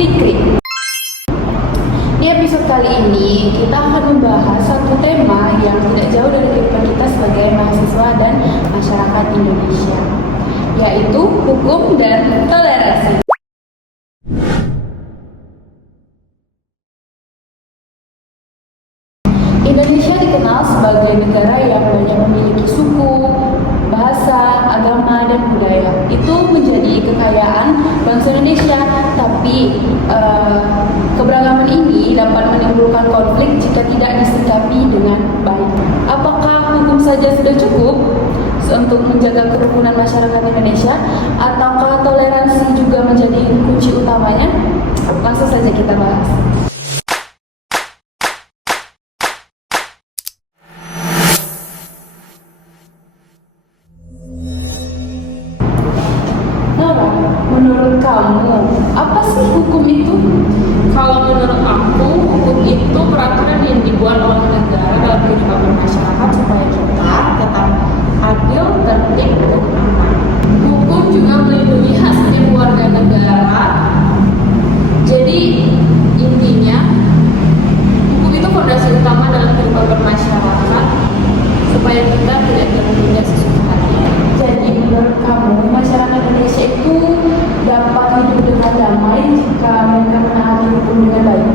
Fikri. Di episode kali ini kita akan membahas satu tema yang tidak jauh dari kehidupan kita sebagai mahasiswa dan masyarakat Indonesia, yaitu hukum dan toleransi. Indonesia dikenal sebagai negara yang banyak memiliki suku, bahasa, agama, dan budaya. Itu menjadi kekayaan bangsa Indonesia, tapi keberagaman ini dapat menimbulkan konflik jika tidak disikapi dengan baik. Apakah hukum saja sudah cukup untuk menjaga kerukunan masyarakat Indonesia, ataukah toleransi juga menjadi kunci utamanya? Langsung saja kita bahas. Menurut kamu, apa sih hukum itu? Kalau menurut aku, hukum itu peraturan yang dibuat oleh negara dalam kehidupan bermasyarakat supaya kita tetap adil, tertib, dan aman. Hukum juga melindungi hak setiap warga negara. Jadi intinya, hukum itu fondasi utama dalam kehidupan bermasyarakat supaya kita tidak tertindas sesuatu hati. Jadi menurut kamu, masyarakat Indonesia itu dapat hidup dengan damai jika mereka menaati hukum dengan baik?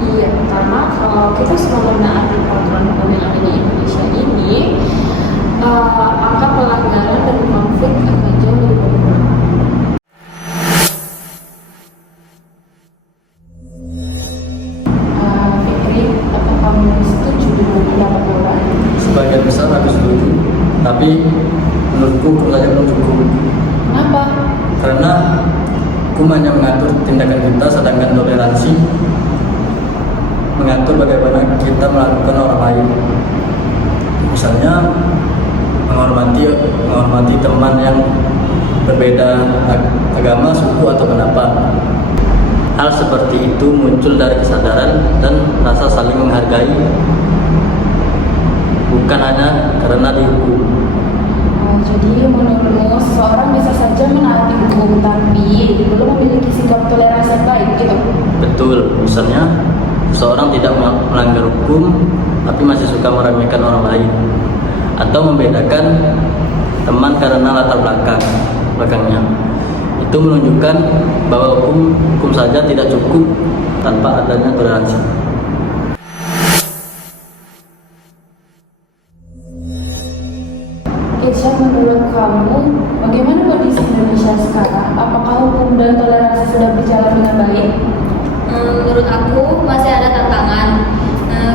Iya, karena kalau kita semua menaati peraturan hukum yang ada di Indonesia ini, angka pelanggaran dan konflik akan jauh lebih berkurang. Fikri, apa kamu setuju dengan pendapat Laura? Sebagian besar aku setuju, tapi menurutku hukum saja belum cukup. Kenapa? Karena hukum hanya mengatur tindakan kita, sedangkan toleransi mengatur bagaimana kita melakukan orang lain. Misalnya menghormati teman yang berbeda agama, suku, atau pendapat. Hal seperti itu muncul dari kesadaran dan rasa saling menghargai, bukan hanya karena dihukum. Jadi menurutmu seseorang bisa saja menaati hukum tapi belum memiliki sikap toleransi yang baik gitu? Betul, misalnya seseorang tidak melanggar hukum tapi masih suka meremehkan orang lain, atau membedakan teman karena latar belakangnya. Itu menunjukkan bahwa hukum saja tidak cukup tanpa adanya toleransi. Keisha, menurut kamu bagaimana kondisi Indonesia sekarang? Apakah hukum dan toleransi sudah berjalan dengan baik? Menurut aku masih ada tantangan.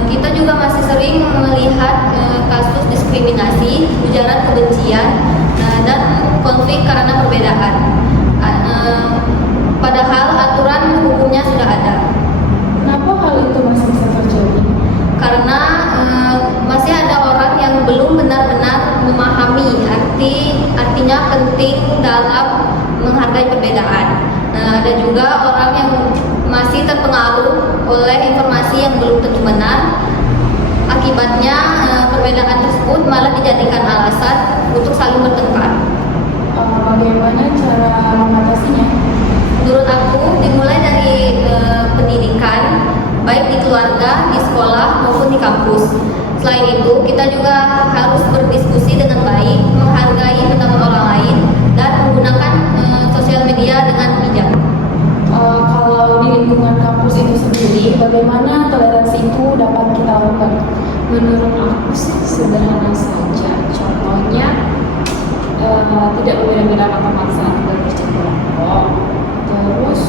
Kita juga masih sering melihat kasus diskriminasi, ujaran kebencian, dan konflik karena perbedaan. Padahal aturan hukumnya sudah ada. Kenapa hal itu masih bisa terjadi? Karena masih ada orang yang belum benar-benar memahami artinya penting dalam menghargai perbedaan. Ada juga orang yang masih terpengaruh oleh informasi yang belum tentu benar. Akibatnya perbedaan tersebut malah dijadikan alasan untuk saling bertengkar. Bagaimana cara mengatasinya? Menurut aku dimulai dari pendidikan, baik di keluarga, di sekolah maupun di kampus. Selain itu, kita juga harus berdiskusi dengan baik, menghargai pendapat orang lain, dan menggunakan sosial media dengan bijak. Kalau di lingkungan kampus itu sendiri, bagaimana toleransi itu dapat kita lakukan? Menurut aku sih sederhana saja. Contohnya tidak membeda-bedakan teman saat berkelompok, terus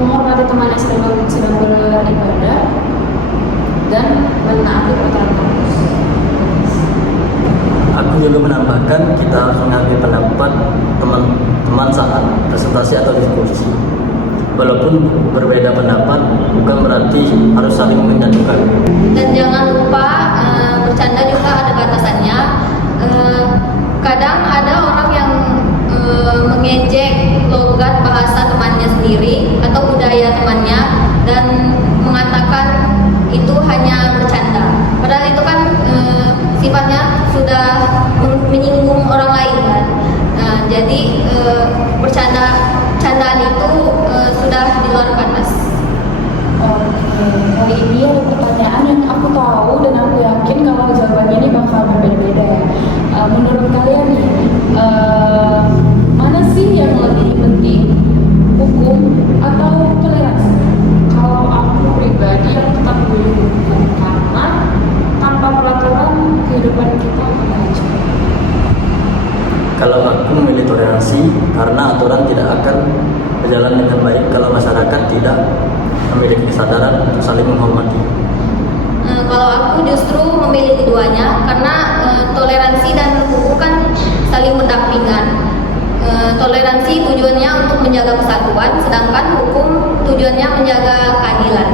menghormati teman yang sedang beribadah, dan menaati peraturan kampus. Aku juga menambahkan kita harus menghargai pendapat teman-teman saat presentasi atau diskusi. Walaupun berbeda pendapat, bukan berarti harus saling menjatuhkan. Dan jangan lupa bercanda juga ada batasannya. Kadang ada orang yang mengejek logat bahasa temannya sendiri atau budaya temannya dan mengatakan itu hanya bercanda. Padahal itu kan sifatnya sudah menyinggung orang lain kan. Jadi candaan itu sudah di luar batas. memiliki kesadaran untuk saling menghormati. Kalau aku justru memilih keduanya karena toleransi dan hukum kan saling berdampingan. Toleransi tujuannya untuk menjaga persatuan, sedangkan hukum tujuannya menjaga keadilan.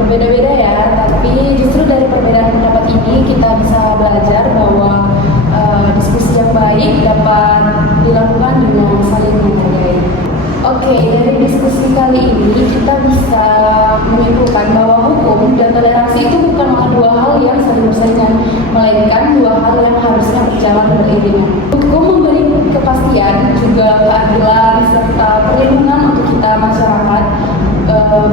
Berbeda-beda ya, tapi justru dari perbedaan pendapat ini kita bisa belajar bahwa diskusi yang baik dapat dilakukan dengan saling menghargai. Oke, dari diskusi kali ini kita bisa menyimpulkan bahwa hukum dan toleransi itu bukanlah dua hal yang saling bersaingan, melainkan dua hal yang harusnya berjalan beriringan. Hukum memberi kepastian, juga keadilan serta perlindungan untuk kita masyarakat.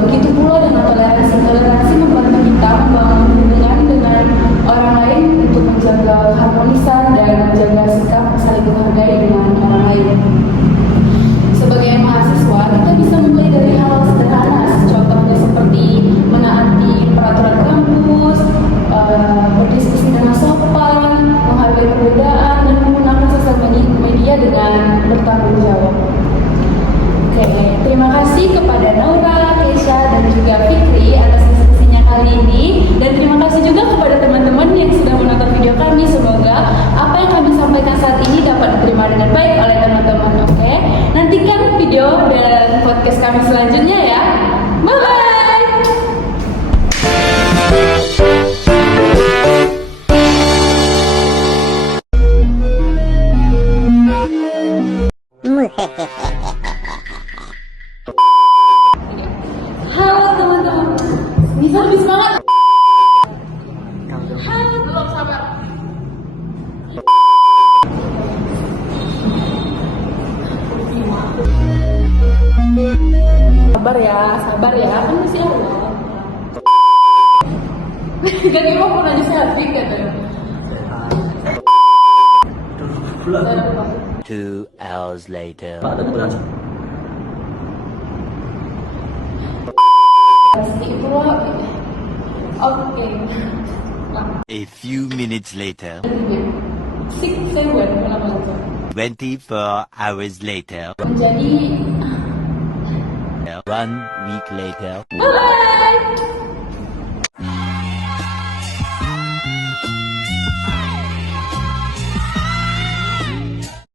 Begitu pula dengan toleransi. Toleransi membantu kita membangun hubungan dengan orang lain untuk menjaga keharmonisan dan menjaga sikap saling menghargai dengan orang lain. Sebagai mahasiswa, kita bisa mulai dari hal sederhana, contohnya seperti menaati peraturan kampus, berdiskusi dengan sopan, menghargai perbedaan, dan menggunakan sosial media dengan bertanggung jawab. Oke, terima kasih kepada Naura, Keisha, dan juga Fikri atas diskusinya kali ini. Dan terima kasih juga kepada teman-teman yang sudah menonton video kami. Semoga apa yang kami sampaikan saat ini dapat diterima dengan baik oleh teman-teman. Oke, nantikan video dan podcast kami selanjutnya ya. Bye-bye! Halo teman-teman, bisa lebih semangat. Halo, belum sabar. Sabar ya, kan masih awal. Gak mau pun aja sehat dikit ya. 2 hours later. Pak, ada tugas. Pasti pula. Oke. A few minutes later. 6-7 lama-lama. 24 hours later. Menjadi 1 week later. bye.